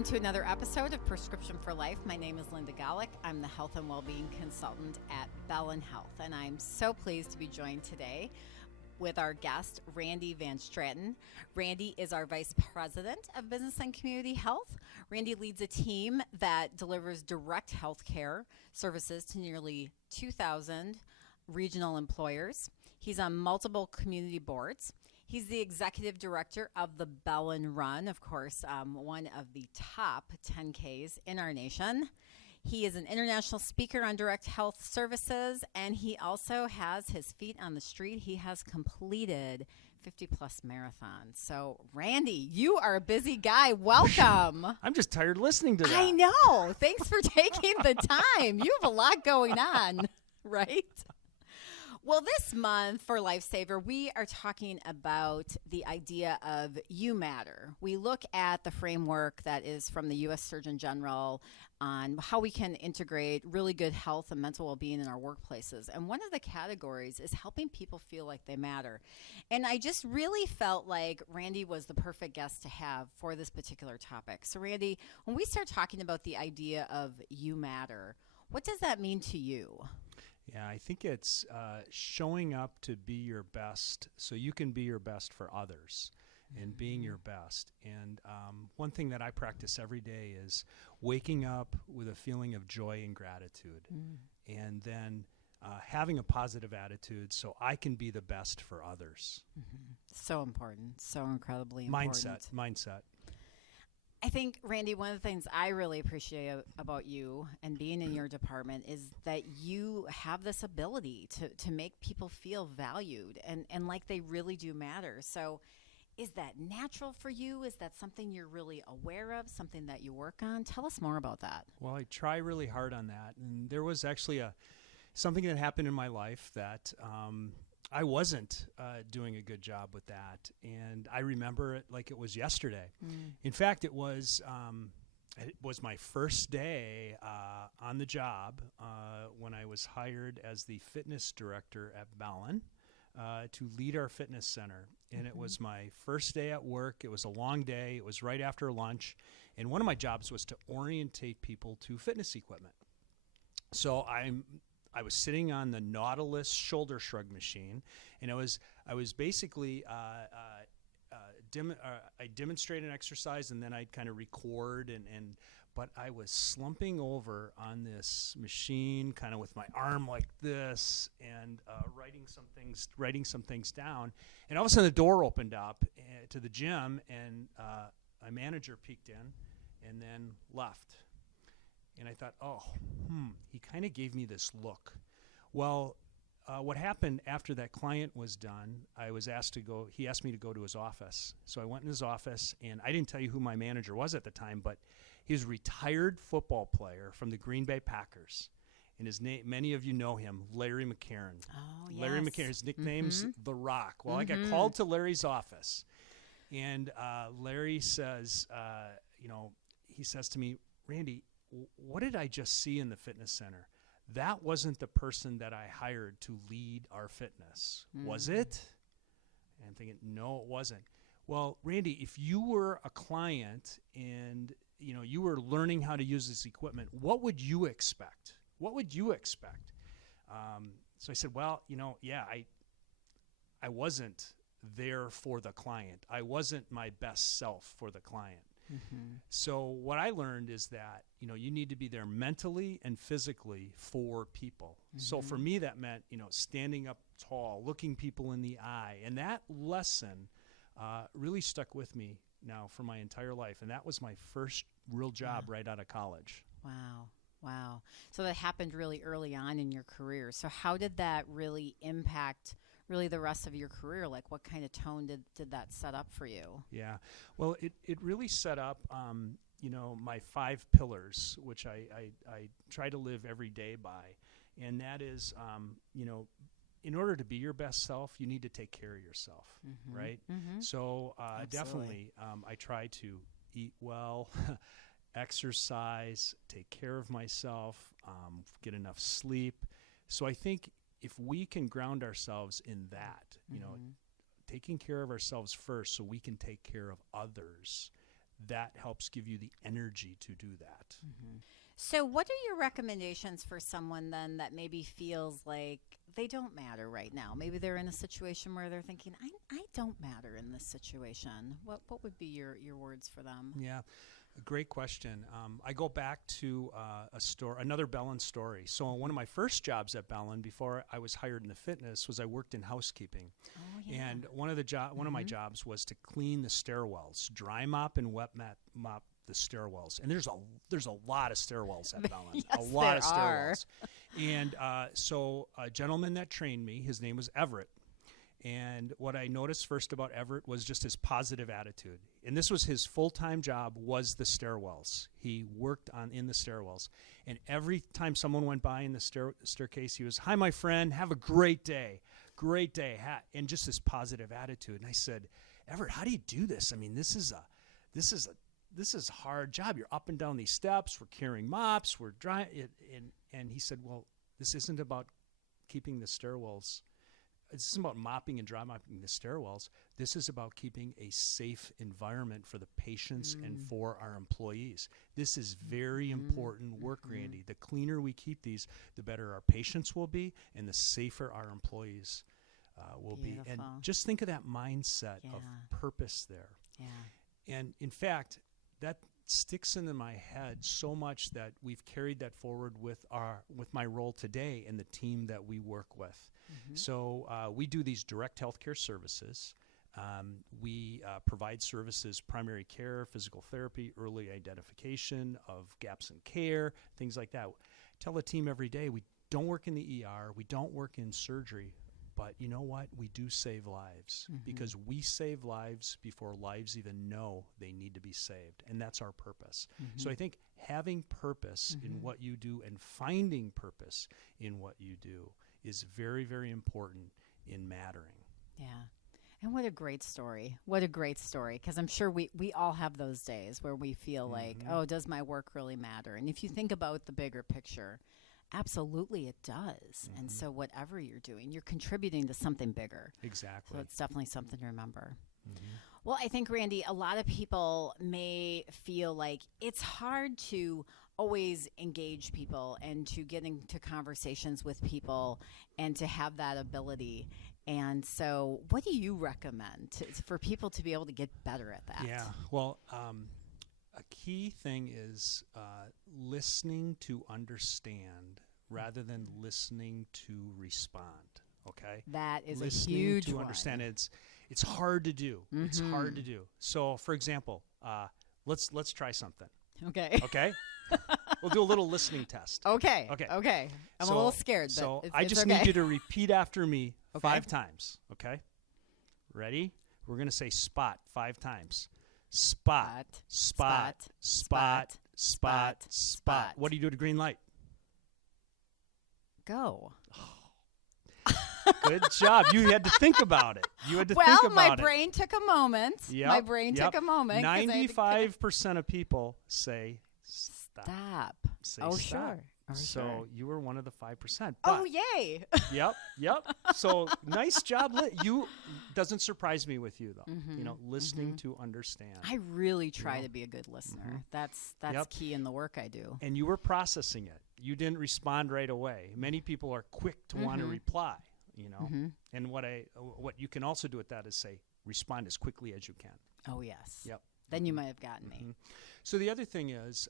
Welcome to another episode of Prescription for Life. My name is Linda Golick. I'm the Health and Wellbeing Consultant at Bellin Health, and I'm so pleased to be joined today with our guest, Randy Van Straten. Randy is our Vice President of Business and Community Health. Randy leads a team that delivers direct health care services to nearly 2,000 regional employers. He's on multiple community boards. He's the executive director of the Bellin Run, of course, one of the top 10Ks in our nation. He is an international speaker on direct health services, and he also has his feet on the street. He has completed 50-plus marathons. So, Randy, you are a busy guy. Welcome. I'm just tired listening to that. I know. Thanks for taking the time. You have a lot going on, right? Well, this month for Lifesaver, we are talking about the idea of You Matter. We look at the framework that is from the U.S. Surgeon General on how we can integrate really good health and mental well-being in our workplaces. And one of the categories is helping people feel like they matter. And I just really felt like Randy was the perfect guest to have for this particular topic. So, Randy, when we start talking about the idea of You Matter, what does that mean to you? Yeah, I think it's showing up to be your best so you can be your best for others and being your best. And one thing that I practice every day is waking up with a feeling of joy and gratitude and then having a positive attitude so I can be the best for others. So important, so incredibly important. Mindset. I think, Randy, one of the things I really appreciate about you and being in your department is that you have this ability to make people feel valued and like they really do matter. So is that natural for you? Is that something you're really aware of, something that you work on? Tell us more about that. Well, I try really hard on that. And there was actually something that happened in my life that I wasn't doing a good job with that, and I remember it like it was yesterday. In fact, it was my first day on the job when I was hired as the fitness director at Bellin to lead our fitness center. And it was my first day at work. It was a long day. It was right after lunch, and one of my jobs was to orientate people to fitness equipment. So I was sitting on the Nautilus shoulder shrug machine, and I was basically I demonstrate an exercise, and then I'd kind of record, but I was slumping over on this machine, kind of with my arm like this, and writing some things down. And all of a sudden, the door opened up to the gym, and my manager peeked in, and then left. And I thought, he kind of gave me this look. Well, what happened after that client was done, he asked me to go to his office. So I went in his office, and I didn't tell you who my manager was at the time, but he was a retired football player from the Green Bay Packers. And his name, many of you know him, Larry McCarron. Oh, yes. Larry McCarron, his nickname's The Rock. Well, I got called to Larry's office, and Larry says, he says to me, Randy, what did I just see in the fitness center? That wasn't the person that I hired to lead our fitness, was it? And I'm thinking, no, it wasn't. Well, Randy, if you were a client and you were learning how to use this equipment, what would you expect? What would you expect? So I said, well, I wasn't there for the client. I wasn't my best self for the client. So what I learned is that, you need to be there mentally and physically for people. So for me, that meant, standing up tall, looking people in the eye. And that lesson really stuck with me now for my entire life. And that was my first real job right out of college. Wow. So that happened really early on in your career. So how did that really impact really the rest of your career? Like, what kind of tone did that set up for you? Yeah. Well, it really set up, my 5 pillars, which I try to live every day by. And that is, in order to be your best self, you need to take care of yourself, right? So definitely, I try to eat well, exercise, take care of myself, get enough sleep. So I think if we can ground ourselves in that, taking care of ourselves first so we can take care of others, that helps give you the energy to do that. So what are your recommendations for someone then that maybe feels like they don't matter right now? Maybe they're in a situation where they're thinking, I don't matter in this situation. What would be your words for them? Yeah, a great question. I go back to another Bellin story. So one of my first jobs at Bellin before I was hired into fitness was I worked in housekeeping. Oh, yeah. And one of my jobs was to clean the stairwells, dry mop and wet mop the stairwells. And there's a lot of stairwells at Bellin. Yes, a lot of there are. stairwells. And so a gentleman that trained me, his name was Everett. And what I noticed first about Everett was just his positive attitude. And this was his full-time job, was the stairwells. He worked in the stairwells. And every time someone went by in the staircase, he was, "Hi, my friend, have a great day. Great day." And just this positive attitude. And I said, "Everett, how do you do this? I mean, this is a hard job. You're up and down these steps. We're carrying mops. We're dry." And he said, "Well, this isn't about keeping the stairwells. This isn't about mopping and dry mopping the stairwells. This is about keeping a safe environment for the patients and for our employees. This is very important work, Randy. The cleaner we keep these, the better our patients will be and the safer our employees will be." And just think of that mindset of purpose there. Yeah. And in fact, that sticks into my head so much that we've carried that forward with my role today and the team that we work with. So we do these direct healthcare services. We provide services, primary care, physical therapy, early identification of gaps in care, things like that. Tell the team every day, we don't work in the ER, we don't work in surgery, but you know what? We do save lives because we save lives before lives even know they need to be saved. And that's our purpose. So I think having purpose in what you do and finding purpose in what you do is very, very important in mattering. Yeah. And what a great story. What a great story. Because I'm sure we all have those days where we feel like, oh, does my work really matter? And if you think about the bigger picture, absolutely it does. And so whatever you're doing, you're contributing to something bigger. Exactly. So it's definitely something to remember. Well, I think, Randy, a lot of people may feel like it's hard to always engage people and to get into conversations with people and to have that ability. And so what do you recommend for people to be able to get better at that? Yeah, well, a key thing is listening to understand rather than listening to respond, okay? That is listening a huge to one. Understand. It's hard to do. It's hard to do. So, for example, let's try something. Okay. Okay? We'll do a little listening test. Okay. Okay. I'm a little scared, but so it's I just okay. need you to repeat after me Okay. 5 times. Okay? Ready? We're going to say spot 5 times. Spot, spot, spot, spot, spot. What do you do at a green light? Go. Good job. You had to think about it. You had to think about it. Well, my brain took a moment. Yep, My brain took a moment. 95% of people say stop. Stop. Say Oh, stop. sure. Oh, So sure. you were one of the 5%. Oh, But yay. Yep. So nice job. Doesn't surprise me with you though. You know, listening to understand. I really try to be a good listener. That's Yep. key in the work I do. And you were processing it. You didn't respond right away. Many people are quick to want to reply. You know, and what you can also do with that is say respond as quickly as you can. Oh, yes. Yep. Then you might have gotten me. So the other thing is,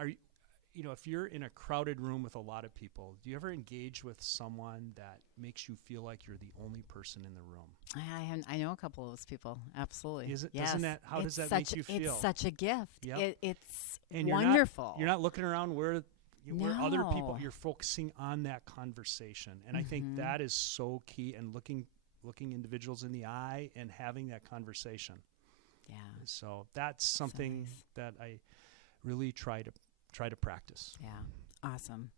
if you're in a crowded room with a lot of people, do you ever engage with someone that makes you feel like you're the only person in the room? I know a couple of those people. Absolutely. Is it? Yes. Doesn't that? How does that make you feel? It's such a gift. Yep. It's And wonderful. You're not looking around where other people. No. You're focusing on that conversation, and I think that is so key. And looking individuals in the eye and having that conversation. Yeah. So that's something nice. that I really try to practice. Yeah. Awesome.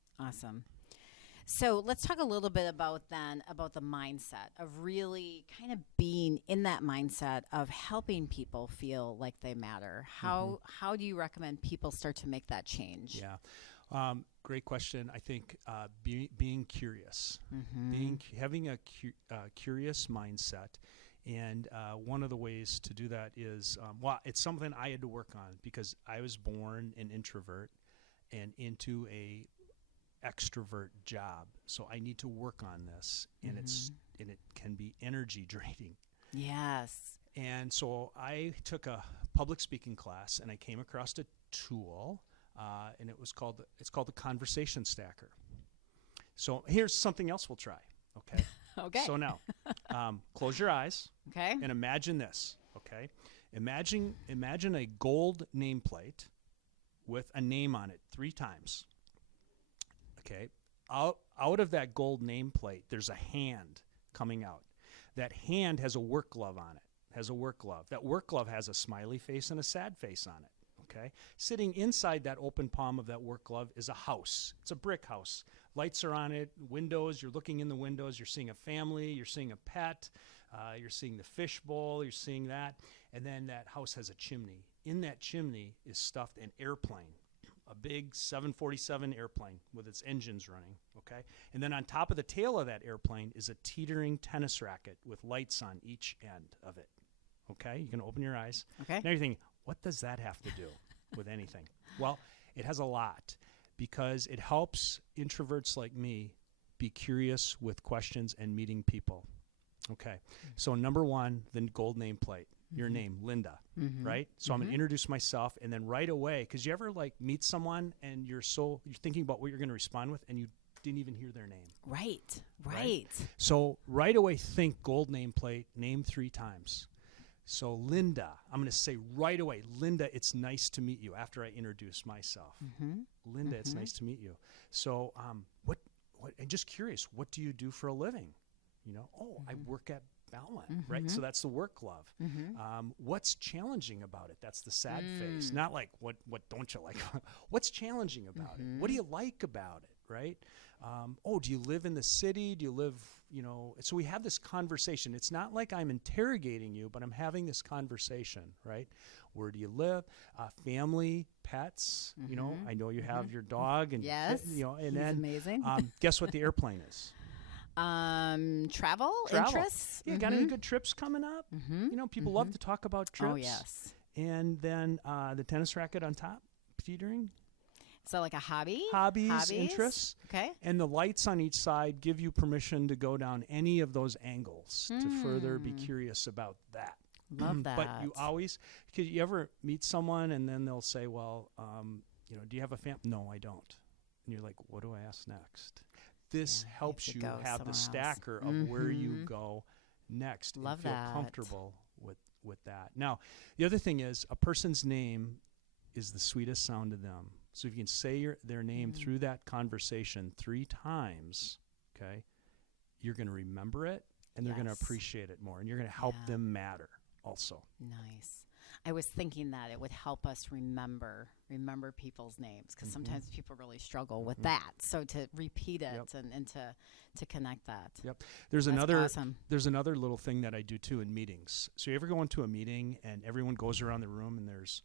So let's talk a little bit about the mindset of really kind of being in that mindset of helping people feel like they matter. How do you recommend people start to make that change? Yeah. Great question. I think being curious, having a curious mindset, And one of the ways to do that is, it's something I had to work on because I was born an introvert and into a extrovert job. So I need to work on this, and it can be energy draining. Yes. And so I took a public speaking class, and I came across a tool, and it's called the Conversation Stacker. So here's something else we'll try. Okay. Okay. So now, close your eyes. Okay. And imagine this. Okay. Imagine a gold nameplate with a name on it 3 times. Okay. Out of that gold nameplate, there's a hand coming out. That hand has a work glove on it. Has a work glove. That work glove has a smiley face and a sad face on it. Okay. Sitting inside that open palm of that work glove is a house. It's a brick house. Lights are on it, windows, you're looking in the windows, you're seeing a family, you're seeing a pet, you're seeing the fish bowl, you're seeing that, and then that house has a chimney. In that chimney is stuffed an airplane, a big 747 airplane with its engines running, okay? And then on top of the tail of that airplane is a teetering tennis racket with lights on each end of it, okay? You can open your eyes. Okay. Now you're thinking, what does that have to do with anything? Well, it has a lot. Because it helps introverts like me be curious with questions and meeting people. Okay. So number 1, the gold nameplate, your name, Linda, right? So I'm going to introduce myself, and then right away, because you ever meet someone and you're thinking about what you're going to respond with, and you didn't even hear their name. Right. So right away, think gold nameplate, name 3 times. So Linda, I'm going to say right away, Linda, it's nice to meet you after I introduce myself. Linda, it's nice to meet you. So what? I'm just curious, what do you do for a living? I work at Bellman, right? So that's the work glove. What's challenging about it? That's the sad face. Not like, what don't you like? What's challenging about it? What do you like about it, right? Do you live in the city? Do you live, so we have this conversation. It's not like I'm interrogating you, but I'm having this conversation, right? Where do you live? Family, pets, I know you have your dog and, yes, and then amazing. Guess what the airplane is? Travel interests. Yeah, got any good trips coming up? People love to talk about trips. Oh, yes. And then the tennis racket on top, teetering. So like a hobby? Hobbies, interests. Okay. And the lights on each side give you permission to go down any of those angles to further be curious about that. Love that. But could you ever meet someone and then they'll say, well, do you have a family? No, I don't. And you're like, what do I ask next? This helps you have the stacker of where you go next. Love and feel that. comfortable with that. Now, the other thing is a person's name is the sweetest sound to them. So if you can say their name through that conversation 3 times, okay, you're going to remember it, and they're going to appreciate it more, and you're going to help them matter also. Nice. I was thinking that it would help us remember people's names, because sometimes people really struggle with that. So to repeat it and to connect that. Yep. There's awesome. There's another little thing that I do too in meetings. So you ever go into a meeting and everyone goes around the room and there's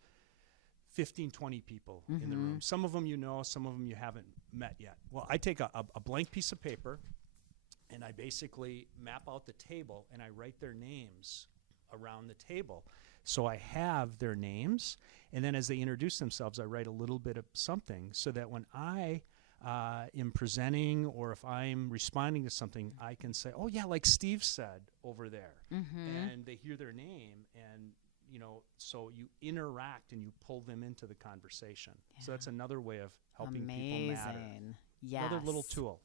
15, 20 people in the room. Some of them some of them you haven't met yet. Well, I take a blank piece of paper and I basically map out the table and I write their names around the table. So I have their names, and then as they introduce themselves, I write a little bit of something so that when I am presenting or if I'm responding to something, I can say, oh, yeah, like Steve said over there. And they hear their name, and so you interact and you pull them into the conversation. Yeah. So that's another way of helping people matter. Yes. Another little tool.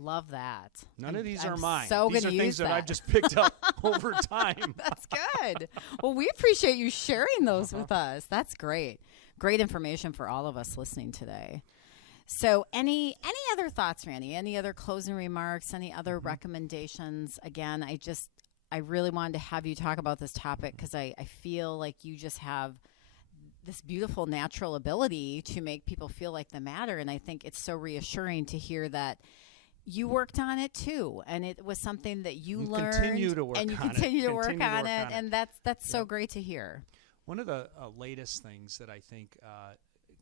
Love that. None of these are mine. So these are things that I've just picked up over time. That's good. Well, we appreciate you sharing those with us. That's great. Great information for all of us listening today. So any other thoughts, Randy? Any other closing remarks? Any other recommendations? Again, I really wanted to have you talk about this topic because I feel like you just have this beautiful natural ability to make people feel like they matter. And I think it's so reassuring to hear that you worked on it too, and it was something that you learned, continue to work and you on continue it. to work on it, and that's so great to hear. One of the latest things that I think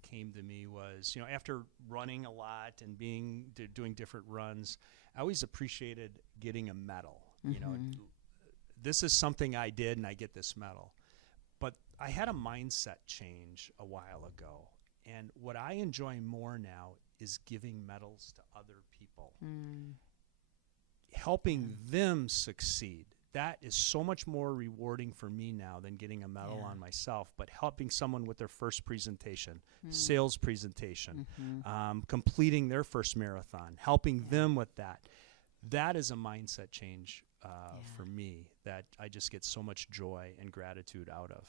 came to me was, after running a lot and doing different runs, I always appreciated getting a medal. this is something I did and I get this medal. But I had a mindset change a while ago. And what I enjoy more now is giving medals to other people, helping them succeed. That is so much more rewarding for me now than getting a medal on myself, but helping someone with their first presentation, sales presentation, completing their first marathon, helping them with that. That is a mindset change for me that I just get so much joy and gratitude out of.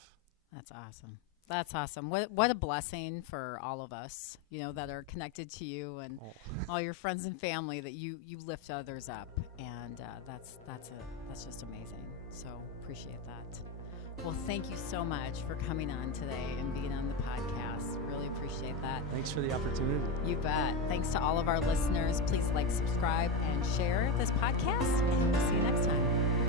That's awesome. That's awesome. What a blessing for all of us, that are connected to you and all your friends and family, that you lift others up. And that's just amazing. So appreciate that. Well, thank you so much for coming on today and being on the podcast. Really appreciate that. Thanks for the opportunity. You bet. Thanks to all of our listeners. Please like, subscribe, and share this podcast, and we'll see you next time.